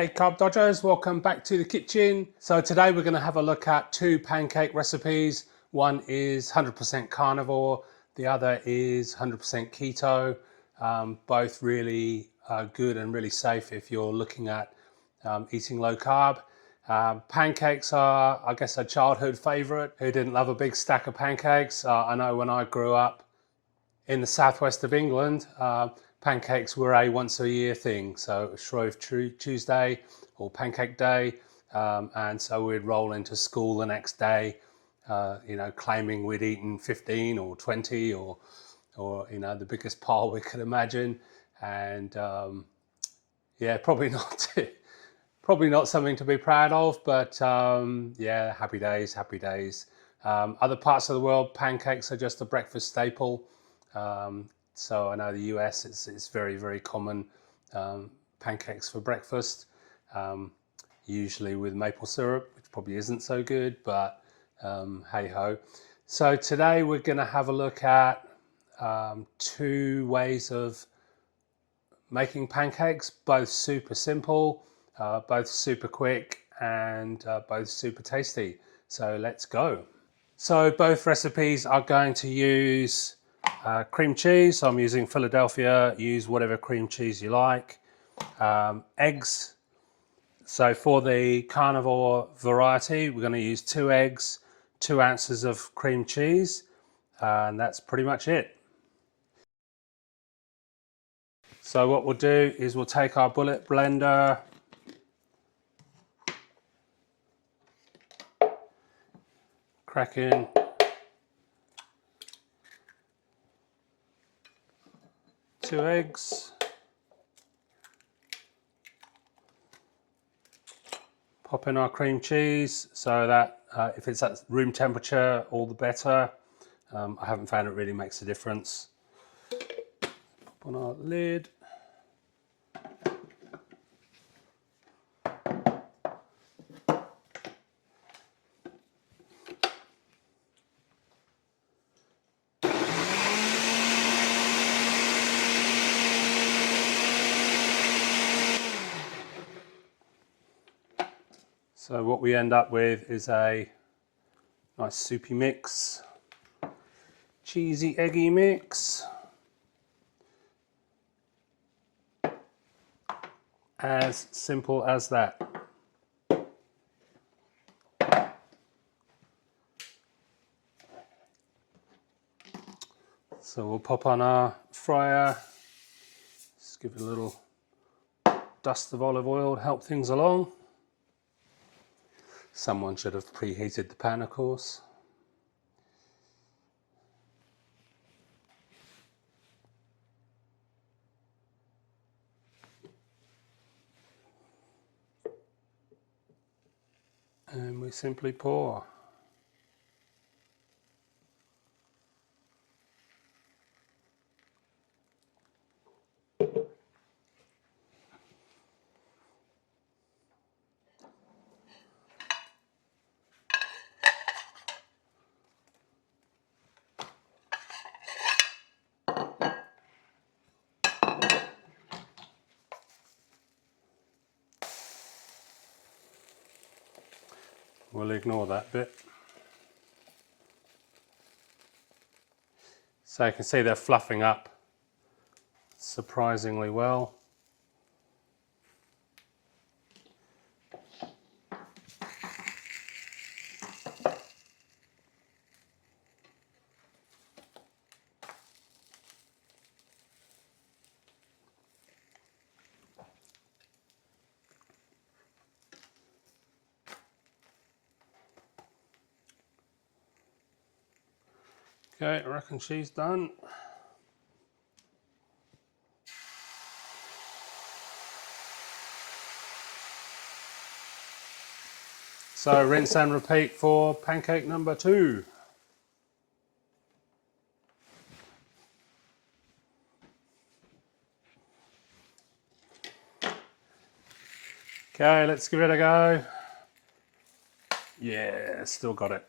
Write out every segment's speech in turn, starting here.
Hey Carb Dodgers, welcome back to the kitchen. So today we're going to have a look at two pancake recipes. One is 100% carnivore, the other is 100% keto. Both really good and really safe if you're looking at eating low carb. Pancakes are, I guess, a childhood favorite. Who didn't love a big stack of pancakes? I know when I grew up in the southwest of England, pancakes were a once a year thing. So it was Shrove Tuesday or Pancake Day. And so we'd roll into school the next day, claiming we'd eaten 15 or 20 or the biggest pile we could imagine. And yeah, probably not something to be proud of, but yeah, happy days, happy days. Other parts of the world, pancakes are just a breakfast staple. So I know the US, it's very, very common, pancakes for breakfast, usually with maple syrup, which probably isn't so good, but hey ho. So today we're going to have a look at two ways of making pancakes, both super simple, both super quick, and both super tasty. So let's go. So both recipes are going to use cream cheese. So I'm using Philadelphia. Use whatever cream cheese you like. Eggs. So for the carnivore variety, we're going to use 2 eggs, 2 ounces of cream cheese, and that's pretty much it. So what we'll do is we'll take our bullet blender, crack in two eggs, pop in our cream cheese so that if it's at room temperature, all the better. I haven't found it really makes a difference. Pop on our lid. So what we end up with is a nice soupy mix, cheesy eggy mix. As simple as that. So we'll pop on our fryer, just give it a little dust of olive oil to help things along. Someone should have preheated the pan, of course. And we simply pour. We'll ignore that bit. So you can see they're fluffing up surprisingly well. Okay, I reckon she's done. So rinse and repeat for pancake number 2. Okay, let's give it a go. Yeah, still got it.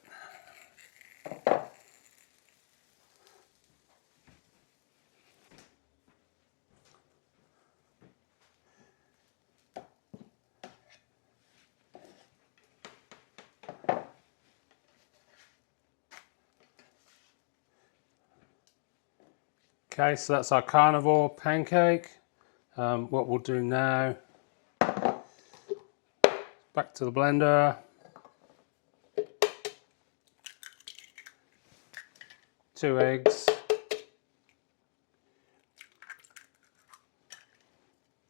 Okay, so that's our carnivore pancake. What we'll do now, back to the blender. 2 eggs.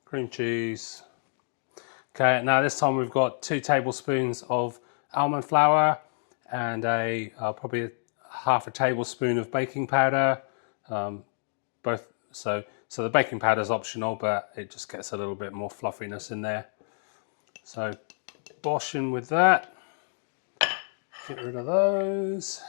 Cream cheese. Okay, now this time we've got 2 tablespoons of almond flour and probably half a tablespoon of baking powder. Both so the baking powder is optional, but it just gets a little bit more fluffiness in there. So bosh in with that. Get rid of those.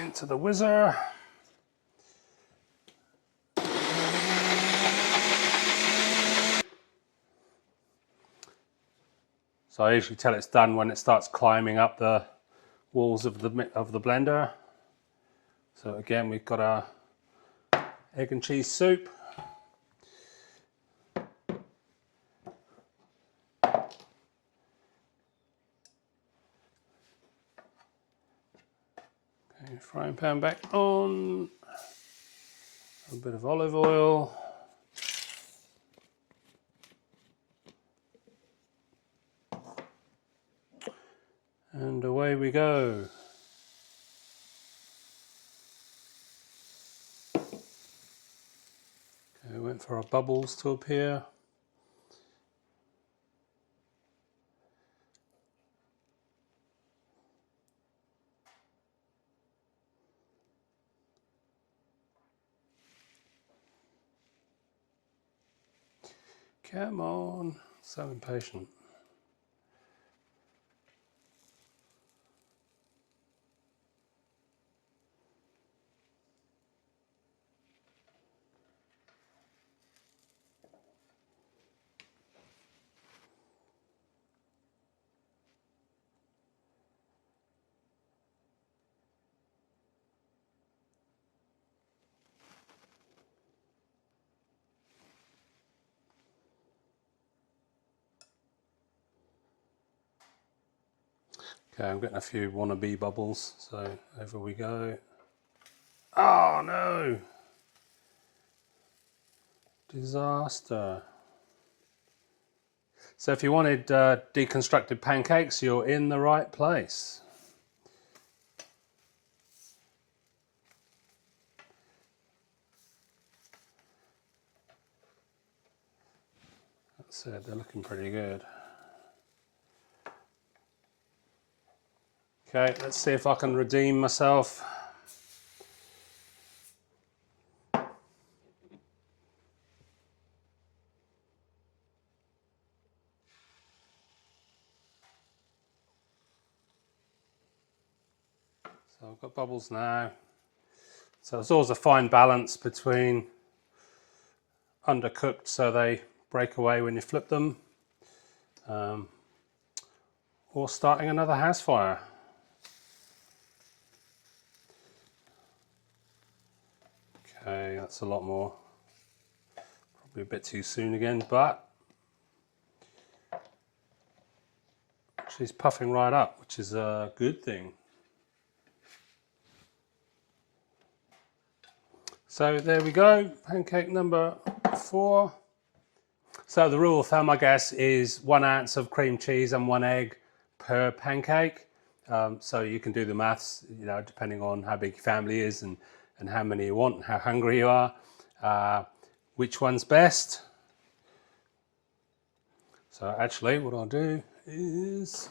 Into the whizzer. So I usually tell it's done when it starts climbing up the walls of the blender. So again, we've got our egg and cheese soup. Okay, frying pan back on. A bit of olive oil. And away we go. Okay, wait for our bubbles to appear. Come on, so impatient. Okay, I'm getting a few wannabe bubbles, so over we go. Oh no! Disaster. So if you wanted deconstructed pancakes, you're in the right place. That's it, they're looking pretty good. Okay, let's see if I can redeem myself. So I've got bubbles now. So there's always a fine balance between undercooked so they break away when you flip them, or starting another house fire. Okay, that's a lot more. Probably a bit too soon again, but she's puffing right up, which is a good thing. So there we go, pancake number 4. So the rule of thumb, I guess, is 1 ounce of cream cheese and 1 egg per pancake. So you can do the maths, you know, depending on how big your family is and how many you want and how hungry you are. Which one's best? So actually what I'll do is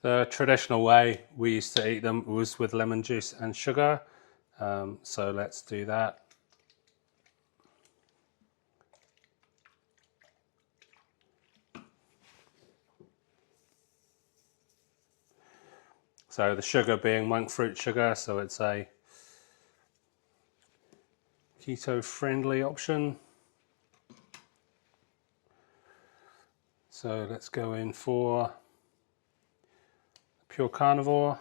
the traditional way we used to eat them was with lemon juice and sugar. So let's do that. So the sugar being monk fruit sugar, so it's a keto friendly option. So let's go in for pure carnivore.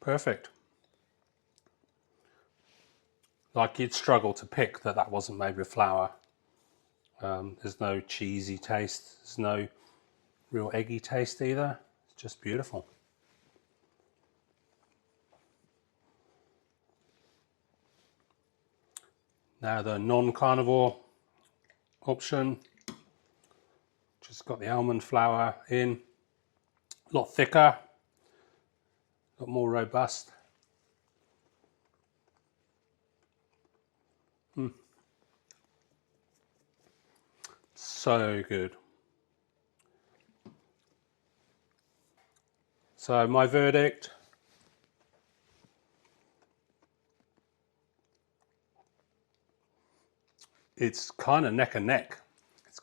Perfect. Like you'd struggle to pick that wasn't made with flour. There's no cheesy taste. There's no real eggy taste either. It's just beautiful. Now the non-carnivore option. Just got the almond flour in. A lot thicker. A lot more robust. So good. So my verdict, it's kind of neck and neck. It's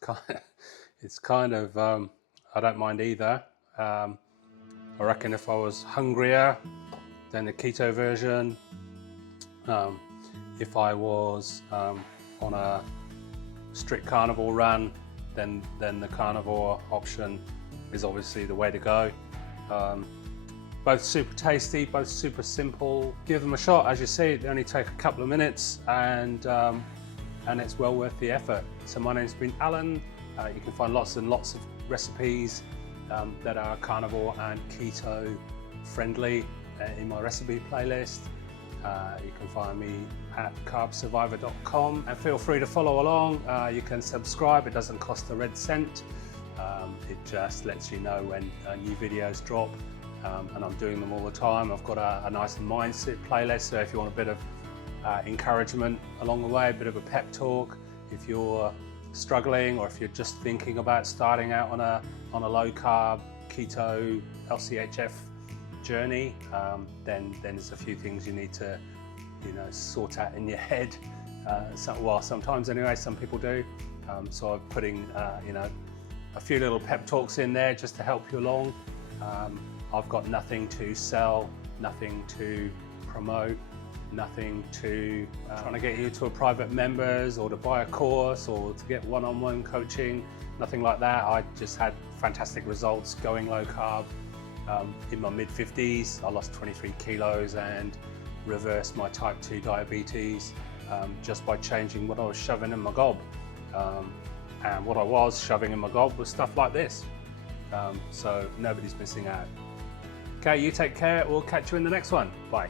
kind of I don't mind either. I reckon if I was hungrier, then the keto version. If I was on a strict carnivore run, then the carnivore option is obviously the way to go. Both super tasty, both super simple. Give them a shot. As you see, they only take a couple of minutes, and it's well worth the effort. So my name's been Alan. You can find lots and lots of recipes that are carnivore and keto friendly in my recipe playlist. You can find me at carbsurvivor.com, and feel free to follow along. You can subscribe. It doesn't cost a red cent. It just lets you know when new videos drop, and I'm doing them all the time. I've got a nice mindset playlist, so if you want a bit of encouragement along the way, a bit of a pep talk, if you're struggling or if you're just thinking about starting out on a low carb keto LCHF journey, then there's a few things you need to sort out in your head. Sometimes anyway, some people do. So I'm putting a few little pep talks in there just to help you along. I've got nothing to sell, nothing to promote, nothing to trying to get you to a private members or to buy a course or to get one-on-one coaching, nothing like that. I just had fantastic results going low carb. In my mid-50s, I lost 23 kilos and reversed my type 2 diabetes just by changing what I was shoving in my gob. And what I was shoving in my gob was stuff like this. So nobody's missing out. Okay, you take care. We'll catch you in the next one. Bye.